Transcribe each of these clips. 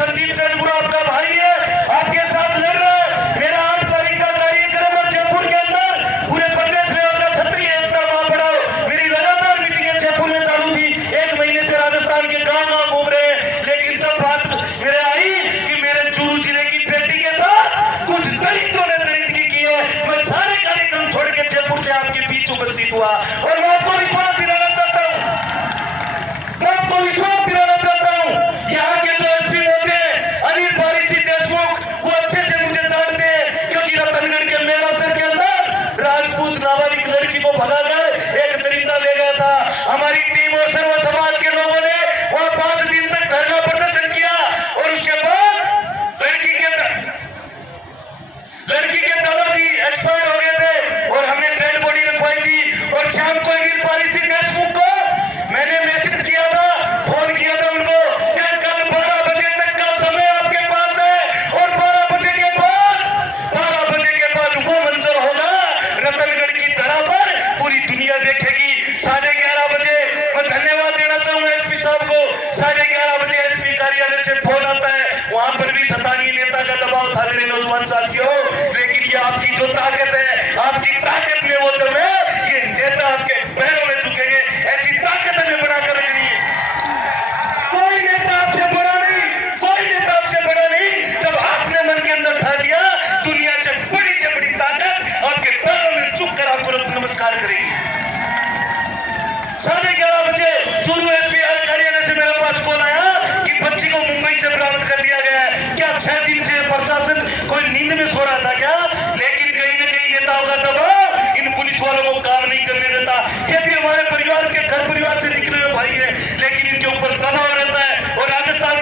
संदीप चैनपुरा आपका भाई है, आपके साथ लड़ रहा है। मेरा 8 तारीख का कार्यक्रम है जयपुर के अंदर, पूरे प्रदेश में आपका क्षत्रिय एकता महापड़ाव। मेरी लगातार मीटिंगें जयपुर में चालू थी, 1 महीने से राजस्थान के गाँव घूम रहे हैं, लेकिन जब बात मेरे आई कि मेरे चूरू जिले की बेटी के साथ कुछ दरिंदों ने दरिंदगी की है, मैं सारे कार्यक्रम छोड़ के जयपुर से आपके बीच उपस्थित हुआ। और मैं आपको विश्वास दिलाना चाहता हूँ, यहाँ के जो एसपी होते हैं अनिल पारिसी देशमुख, वो अच्छे से मुझे जानते हैं, क्योंकि रतनगढ़ के मेरासर के अंदर राजपूत नाबालिग लड़की को भगाकर एक दरिंदा ले गया था। हमारी टीम और सर्व समाज के लोगों ने वहां 5 दिन तक धरना प्रदर्शन किया, और उसके बाद लड़की के दादाजी एक्सपायर हो गए थे और हमने डेड बॉडी रखवाई थी। और शाम को अनिल पारिसी देशमुख को मैंने मैसेज किया था, फोन किया था उनको कि कल 12 बजे तक का समय आपके पास है, और 12 बजे के बाद वो मंजर होगा रतनगढ़ की तरह पर पूरी दुनिया देखेगी। 11:30 बजे मैं धन्यवाद देना चाहूंगा एसपी साहब को। 11:30 बजे एसपी कार्यालय से फोन आता है, वहां पर भी स्थानीय नेता का दबाव था मेरे नौजवान साथियों, लेकिन ये आपकी जो ताकत है, आपकी ताकत में वो दम है, ये नेता आपके पैरों में झुकेंगे, ऐसी ताकत हमें बनाकर रखनी है। कोई नेता आपसे बड़ा नहीं, कोई नेता आपसे बड़ा नहीं। जब आपने मन के अंदर ठान लिया, दुनिया से बड़ी ताकत आपके पैरों में झुक कर आपको नमस्कार करेगी। 11:30 बजे चूरू एसपी कार्यालय से मेरे पास कॉल आया कि बच्ची को मुंबई से बरामद कर लिया गया है। क्या 6 दिन से प्रशासन कोई नींद में सो रहा था क्या? लेकिन कहीं न कहीं नेताओं का दबाव इन पुलिस वालों को काम नहीं करने देता। ये भी हमारे परिवार के घर परिवार से निकले हुए भाई है, लेकिन इनके ऊपर दबाव रहता है। और राजस्थान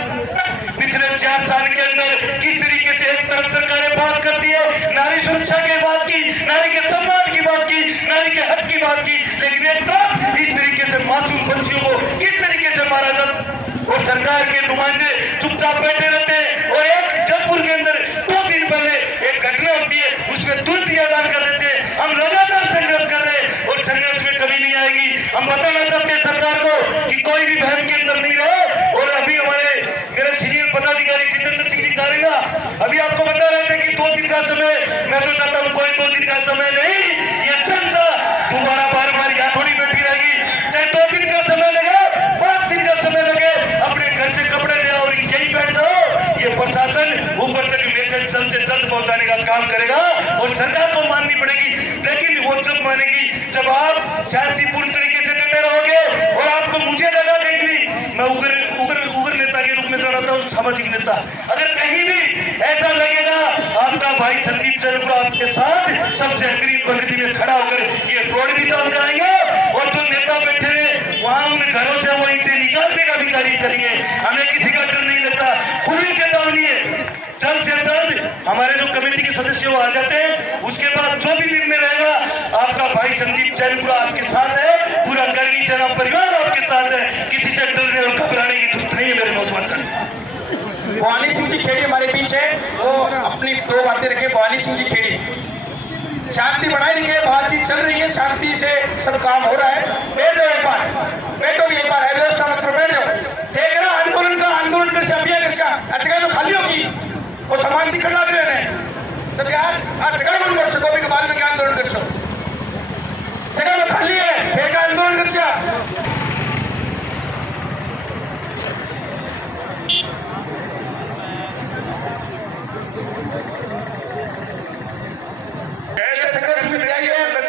पिछले 4 साल के अंदर किस तरीके से एक तरफ सरकारें बात करती है, नारी सुरक्षा की बात की, नारी के सम्मान की बात की, नारी के हक की बात की, लेकिन एक तरफ इस तरीके से मासूम बच्चियों को किस तरीके से मारा जाता, और सरकार के नुमाइंदे चुपचाप बैठे रहते हैं। और एक जयपुर के अंदर 2 दिन पहले एक घटना होती है, उसमें तुरंत ऐलान कर देते हैं हम लगातार संघर्ष कर रहे हैं, और संघर्ष में कभी नहीं आएगी। हम बताना चाहते हैं सरकार को कि कोई भी बहन के अंदर नहीं रहे। और अभी हमारे मेरे सीनियर पदाधिकारी जितेंद्र सिंह जी कारेंगा अभी आपको बता रहे थे कि 2 दिन का समय, मैं तो चाहता हूँ कोई 2 दिन का समय नहीं, ये जनता दोबारा बार यहाँ थोड़ी बैठी रहेगी। चाहे 2 दिन का समय लगे, 5 दिन का समय लगे, अपने घर से कपड़े ले आओ और यही बैठ जाओ। ये प्रशासन ऊपर तक मैसेज जल्द से जल्द पहुंचाने का काम करेगा, और सरकार को माननी पड़ेगी। लेकिन वो जब मानेगी जब आप शांतिपूर्ण तरीके से डटे रहोगे। और आपको मुझे लगा कहीं भी मैं उग्र नेता के रूप में जानता हूँ, सामाजिक नेता, अगर कहीं भी ऐसा लगेगा आपका भाई संदीप चैनपुरा आपके साथ सबसे अग्रिम पंक्ति में खड़ा होकर ये रोड भी जाम कराएंगे। और जो नेता बैठे हैं वहां उन घरों से वो ईंटें निकालने का भी कार्य करेंगे। हमें किसी का डर नहीं लगता, खुली चेतावनी है। जल्द से जल्द हमारे जो कमेटी के सदस्य वो आ जाते हैं, उसके बाद जो भी निर्णय रहेगा, आपका भाई संदीप चैनपुरा आपके साथ है, पूरा करनी सेना परिवार आपके साथ है, किसी से डरने और घबराने की जरूरत नहीं है मेरे नौजवान साथी। भवानी सिंह जी खेड़ी हमारे बीच है, वो अपनी 2 बातें रखे। भवानी सिंह जी खेड़ी, शांति बनाए रखिए, बातचीत चल रही है, शांति से सब काम हो रहा है। बैठ जाओ एक बार, बैठो भी एक बार, है व्यवस्था मत करो, बैठ जाओ। देख रहा आंदोलन कर अभियान जगह में खाली होगी, वो सामान दिखा लग रहे हैं, तो यार जगह में कर सको, भी बाद में क्या आंदोलन कर सको, जगह में खाली है, फिर का आंदोलन कर सका।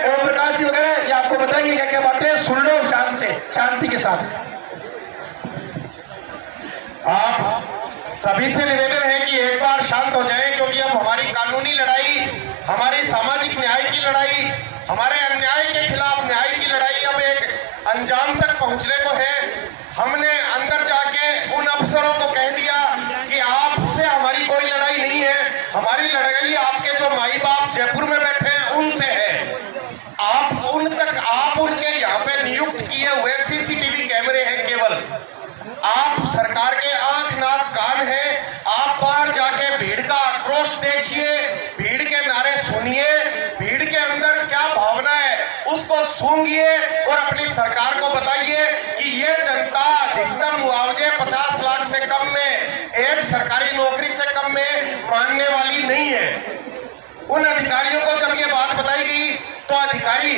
ओम प्रकाश जी वगैरह ये आपको बताएंगे क्या क्या बातें, सुन लो शांति के साथ। आप सभी से निवेदन है कि एक बार शांत हो जाएं, क्योंकि अब हमारी कानूनी लड़ाई, हमारी सामाजिक न्याय की लड़ाई, हमारे अन्याय के खिलाफ न्याय की लड़ाई अब एक अंजाम तक पहुंचने को है। हमने अंदर जाके उन अफसरों को कह दिया कि आपसे हमारी कोई लड़ाई नहीं है, हमारी लड़ाई आपके जो माई बाप जयपुर में बैठे हैं उनसे है। आप उनके यहाँ पे नियुक्त किए हुए सीसीटीवी कैमरे हैं केवल। आप सरकार के आंख नाक कान है, आप बाहर जाके भीड़ का आक्रोश देखिए, भीड़ के नारे सुनिए, भीड़ के अंदर क्या भावना है उसको सूंघिए और अपनी सरकार को बताइए कि ये जनता अधिकतम मुआवजे 50 लाख से से कम में, एक सरकारी नौकरी से कम में मांगने वाली नहीं है। उन अधिकारियों को जब ये बात बताई गई तो अधिकारी,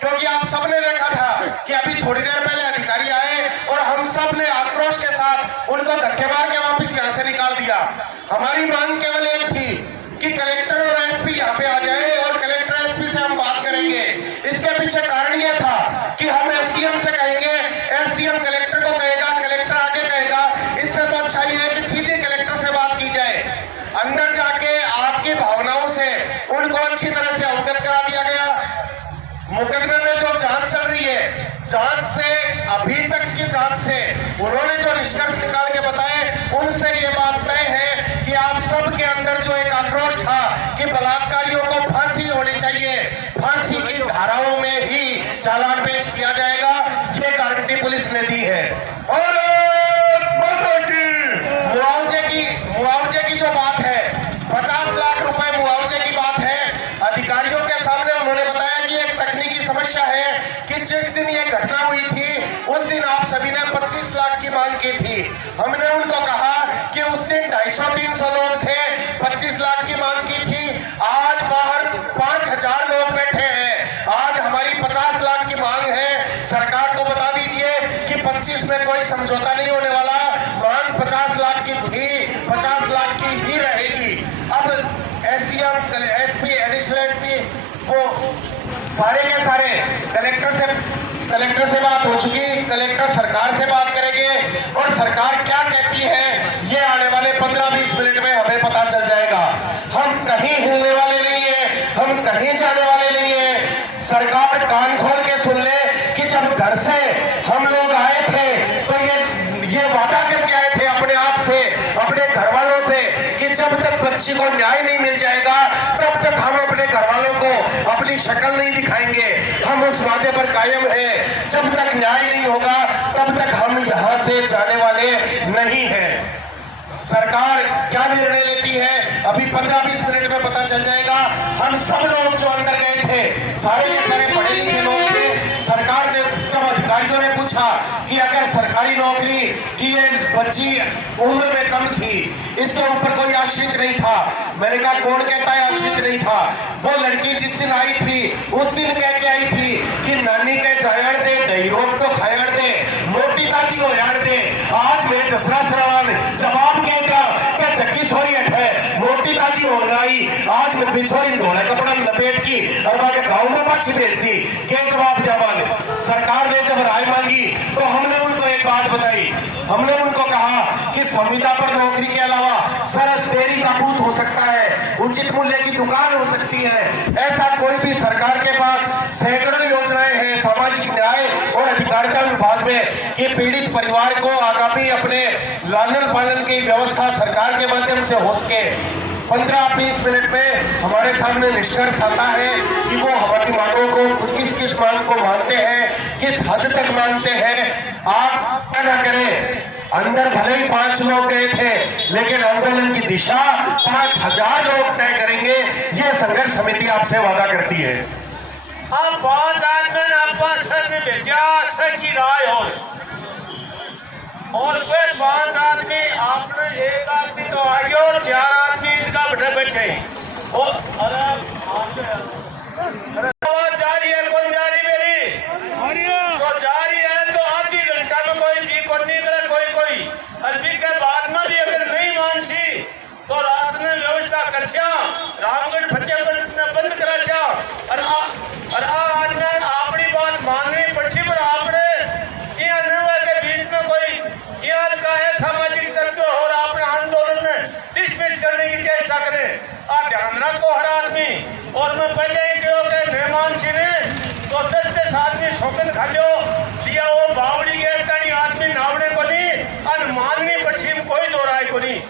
क्योंकि आप सबने देखा था कि अभी थोड़ी देर पहले अधिकारी आए और हम सब ने आक्रोश के साथ उनको धक्के मार के वापस यहाँ से निकाल दिया। हमारी मांग केवल एक थी कि कलेक्टर और एसपी यहाँ पे आ जाए और कलेक्टर एसपी से हम बात करेंगे। इसके पीछे कारण यह था कि हम एसडीएम से कहेंगे, एसडीएम कलेक्टर को कहेगा, कलेक्टर आगे कहेगा। इससे तो अच्छा ही है कि सीधे कलेक्टर से बात की जाए। अंदर जाके आपकी भावनाओं से उनको अच्छी तरह से अवगत करा दिया गया। मुकदमे में जो जांच चल रही है, जांच से, अभी तक की जांच से उन्होंने जो निष्कर्ष निकाल के बताए, उनसे ये बात तय है कि आप सब के अंदर जो एक आक्रोश था कि बलात्कारियों को फांसी होनी चाहिए, फांसी की धाराओं में ही चालान पेश किया जाएगा, ये गारंटी पुलिस ने दी है। और मुआवजे की जो बात है, 50 लाख रुपए मुआवजे की बात है। अधिकारियों के सामने उन्होंने बताया कि एक तकनीकी समस्या है कि जिस दिन ये घटना हुई थी उस दिन आप सभी ने 25 लाख की मांग की थी। हमने उनको कहा कि उस दिन 250-300 लोग थे, 25 लाख की मांग की थी। आज बाहर 5000 लोग बैठे हैं, आज हमारी 50 लाख की मांग है। सरकार को बता दीजिए कि 25 में कोई समझौता नहीं होने वाला, मांग 50 लाख की थी, 50 लाख की ही रहेगी। अब एसडीएम, एसपी, एडिशनल एसपी वो सारे के सारे कलेक्टर से बात हो चुकी, कलेक्टर सरकार से बात करेंगे और सरकार क्या कहती है ये आने वाले 15-20 मिनट में हमें पता चल जाएगा। हम कहीं हिलने वाले नहीं है, हम कहीं जाने वाले नहीं है। सरकार कान खोल के सुन ले कि जब घर से हम लोग आए थे तो ये वादा करके आए थे अपने आप से, अपने घर वालों से कि जब तक बच्ची को न्याय नहीं मिल जाएगा तब तक हम अपने घर वालों को अपनी शक्ल नहीं दिखाएंगे। हम उस वादे पर कायम हैं। जब तक न्याय नहीं होगा तब तक हम यहाँ से जाने वाले नहीं हैं। सरकार क्या निर्णय लेती है अभी 15-20 मिनट में पता चल जाएगा। हम सब लोग जो अंदर गए थे सारे के सारे पढ़े लिखे लोग थे। सरकार ने जब अधिकारियों ने पूछा कि अगर सरकारी नौकरी की ये बच्ची उम्र में कम थी, इसके ऊपर कोई आश्रित नहीं था, मैंने कहा कौन कहता है आश्रित नहीं था? वो लड़की जिस दिन आई थी उस दिन कह के आई थी कि नानी के जायड़ दे, दही रोट तो खायड़ दे, मोटी काची हो यार दे। आज मैं जसरा सरावान जवाब कहता क्या चक्की छोरी है मोटी काची हो गई, आज मैं बिछोरी धोला कपड़ा लपेट की और बाकी गाँव में पाछी भेज दी। क्या जवाब दिया? सरकार ने जब राय मांगी तो हमने उनको एक बात बताई, हमने उनको कहा कि संविदा पर नौकरी के अलावा सरस डेयरी का बूथ हो सकता है, उचित मूल्य की दुकान हो सकती है। ऐसा कोई भी सरकार के पास सैकड़ों योजनाएं हैं सामाजिक न्याय और अधिकारिता विभाग में कि पीड़ित परिवार को आगामी अपने लालन पालन की व्यवस्था सरकार के माध्यम से हो सके। 15-20 मिनट में हमारे सामने निष्कर्ष आता है कि वो हमारी मांगों को किस किस मांग को मानते हैं, किस हद तक मानते हैं। आप क्या ना करें, अंदर भले ही 5 लोग गए थे लेकिन आंदोलन की दिशा 5000 लोग तय करेंगे, ये संघर्ष समिति आपसे वादा करती है। अब 5 आदमी आपस में भेजा की राय हो और फिर 5 आदमी आपने, एक आदमी तो आगे और 4 आदमी इसका बैठे और आवाज जारी है, कौन जारी मेरी तो जारी है तो आधी घंटा में कोई जी को निकले कोई अरबी के बाद में भी अगर नहीं मानसी तो रात में व्यवस्था कर रामगढ़ फतेहपुर बंद करा और आज में अपनी बात माननी पड़सी पर आपने के बीच में कोई यार का है सामाजिक तत्व और आपने आंदोलन में डिसमिस करने की चेष्टा करें। ध्यान रखो हर आदमी। और मैं पहले ही कहो कि मेहमान ने तो 10 आदमी शौकन खा लिया वो बावड़ी के आदमी नावने को नहीं अनुमाननी पड़सी में कोई दो राय को नहीं।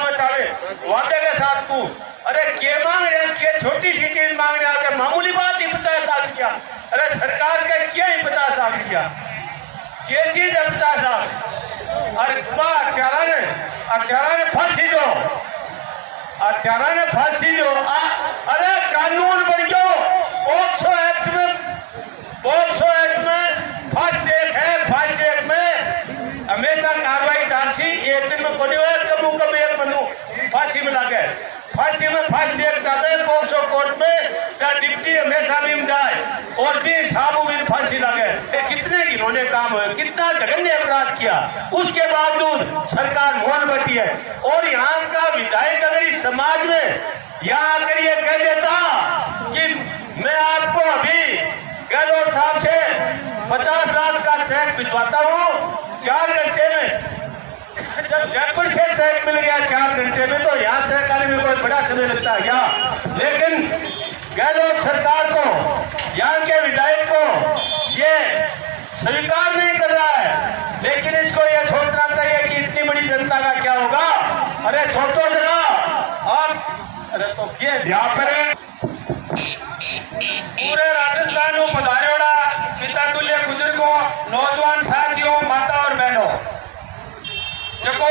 बतावे वादे के साथ को अरे क्या मांग रहे हैं, क्या छोटी सी चीज मांग रहे हैं, मामूली बात ही 50 लाख रुपया। अरे सरकार का क्या ही 50 लाख रुपया, ये चीज है 50 लाख। अरे 18 ने फांसी दो, 18 ने फांसी दो। अरे कानून बन गयो पॉक्सो एक्ट में फर्स्ट एक है, फर्स्ट एक में हमेशा कार्रवाई चालसी, एक दिन में कोनी हुआ कबू कब एक बनू फांसी में लागे फांसी में फांस एक जाते हैं पोक्सो कोर्ट में क्या डिप्टी हमेशा भी जाए और भी साबू भी फांसी लगे। कितने घिनौने काम हुए, कितना जघन्य अपराध किया, उसके बावजूद सरकार मौन बैठी है। और यहाँ का विधायक अगर इस समाज में यहाँ आकर ये कह देता कि मैं आपको अभी गहलोत साहब से 50 लाख का चेक भिजवाता हूँ 4 घंटे में, जब जयपुर से चेक मिल गया 4 घंटे में, तो यहाँ चेक आने में कोई बड़ा समय लगता है क्या? लेकिन गहलोत सरकार को, यहाँ के विधायक को ये स्वीकार नहीं कर रहा है। लेकिन इसको ये सोचना चाहिए कि इतनी बड़ी जनता का क्या होगा। अरे सोचो जरा आप। अरे तो ये यहाँ पर पूरे राजस्थान में पधारेड़ा पिता तुल्य बुजुर्गों, नौजवान साथियों, माता और बहनों, जको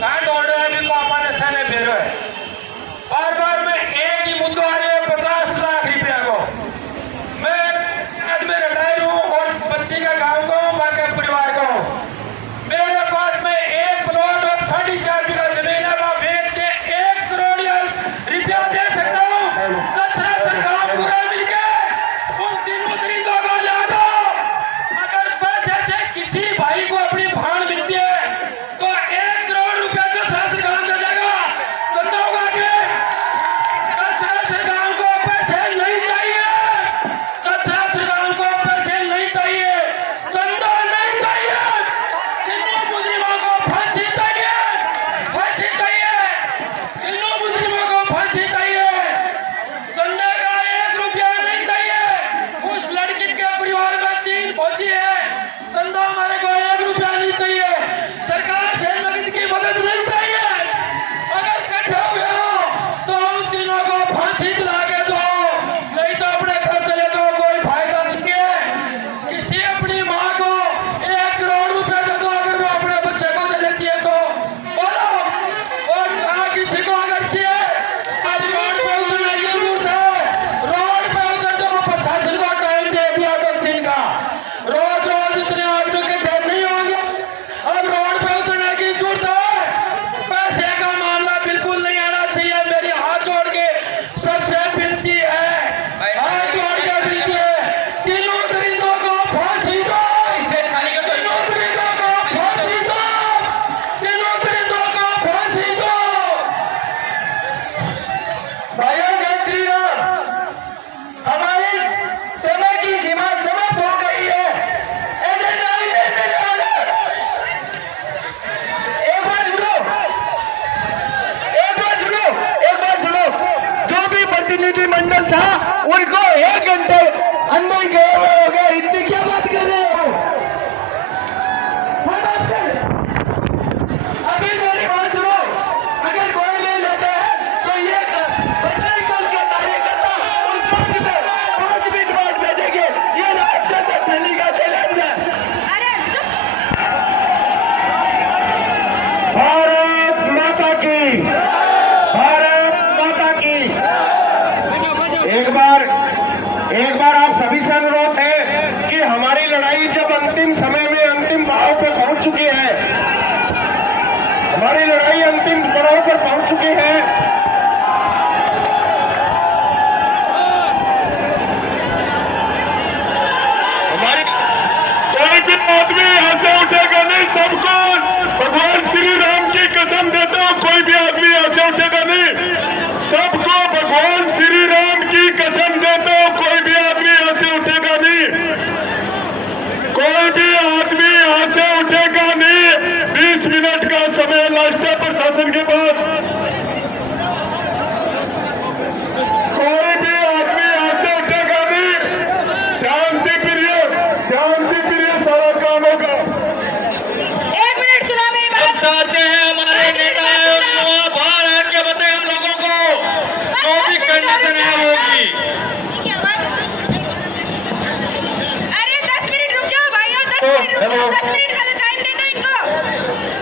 कांड ओढ़े भी को हमारे सामने बेरो है। बार बार में एक ही मुद्दा आ रहे 50 लाख रुपया को। मैं आदमी रिटायर हूँ और बच्ची का गाँव को हूँ, बाकी परिवार को हूँ। मेरे पास में एक प्लॉट और 4.5 बीघा जमीन है, वह बेच के 1 करोड़ रुपया दे सकता हूँ। सत्रह सरकार पूरा मिलके उन तीनों तरीकों को ला दो। अगर पैसे से किसी भाई को अपनी भाड़ मिलती है तो 1 करोड़ रुपया जो सरकार दे देगा। चंदा होगा कि सरकार को पैसे नहीं चाहिए, सरकार को पैसे नहीं चाहिए, चंदा नहीं चाहिए, तीनों मुजरिमों को फांसी चाहिए, फांसी चाहिए, तीनों मुजरिमों को फांसी चाहिए। चंदा का 1 रुपया नहीं चाहिए। उस लड़की के परिवार में 3 फौजी है, चंदा हमारे को 1 रुपया नहीं चाहिए। सरकार से नकद की मदद नहीं चाहिए। अगर इकट्ठे हुए हो तो उन तीनों को फांसी दिला के दो, नहीं तो अपने घर चले जाओ, कोई फायदा नहीं है। किसी अपनी माँ को 1 करोड़ रुपए दे दो, अगर वो अपने बच्चे को दे देती है तो बोलो। और कहा किसी को अगर चाहिए आज रोड पे उतरने की जरूरत है, रोड पे उतर जाओ। प्रशासन को टाइम दे दिया 10 दिन का, रोज रोज इतने आदमी के डेथ नहीं होंगे। अब रोड पे उतरने की जरूरत है। पैसे का मामला बिल्कुल नहीं आना चाहिए। मेरी हाथ जोड़ के सबसे विनती है, हाथ जोड़ के विनती है, तीनों दरिंदों को फांसी दो। तीनों दरिंदों को फांसी दो, तीनों दरिंदों को फांसी दो। भाइयों जय श्री राम। हमारी समय की सीमा समाप्त हो गई है। ऐसे नहीं देने वाले। एक बार सुनो, एक बार सुनो, एक बार सुनो। जो भी प्रतिनिधि मंडल था उनको 1 घंटे अंदर गए हुए हो गए, इतनी क्या बात कर रहे हो? अभी मेरी बात सुनो। अगर कोई नहीं लेता है तो ये बजरंग दल के कार्यकर्ता उस वक्त पे 5 मिनट बाद भेजेंगे। ये राष्ट्र चली का चैलेंज है। भारत माता की, भारत माता की। एक बार आप सभी से अनुरोध है कि हमारी लड़ाई जब अंतिम समय में अंतिम पड़ाव पे पहुंच चुकी है, हमारी लड़ाई अंतिम पड़ाव पर पहुंच चुकी है। हमारी कोई भी आदमी यहाँ से उठेगा नहीं। सबको भगवान श्री राम की कसम देता हूँ, कोई भी आदमी यहाँ से उठेगा नहीं। सबको भगवान श्री राम की कसम देता हूँ, कोई भी आदमी यहाँ से उठेगा नहीं। कोई भी आदमी यहाँ से उठेगा नहीं। 20 मिनट का समय लास्ट है प्रशासन के पास। कोई भी आदमी यहाँ से उठेगा नहीं। शांति प्रिय सारा काम होगा। 1 मिनट सुना मेरी बात। चाहते हैं हमारे नेता बाहर आके बताए हम लोगों को जो भी कंडीशन है होगी। अरे 10 मिनट रुक जाओ भाइयों, 10 मिनट रुक जाओ। 10 मिनट का टाइम दे दो इनको।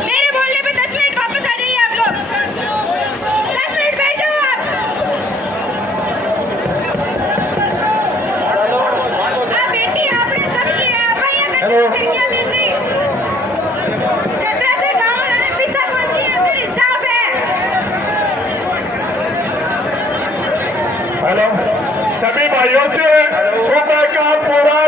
मेरे बोलने पे 10 मिनट वापस आ जाइए आप लोग। 10 मिनट बैठ जाओ आप। बेटी आपने सब किया भैया, जैसे गाँव पिसा हेलो, सभी भाइयों से सुबह का पूरा